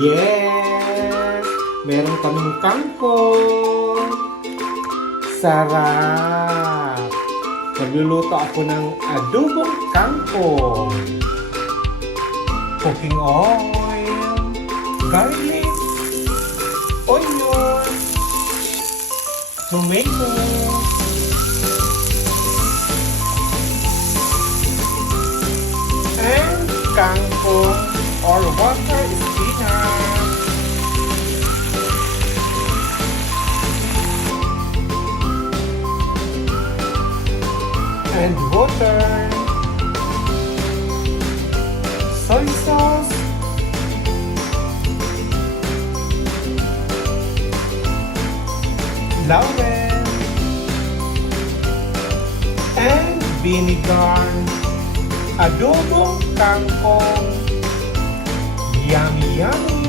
Yes! Meron kaming kangkong. Sarap! Nagluluto ako ng adobong kangkong. Cooking oil, garlic, onion, tomato, and kangkong or water spinach. And water, soy sauce, laurel, and vinegar. Adobong kangkong. Yummy, yummy!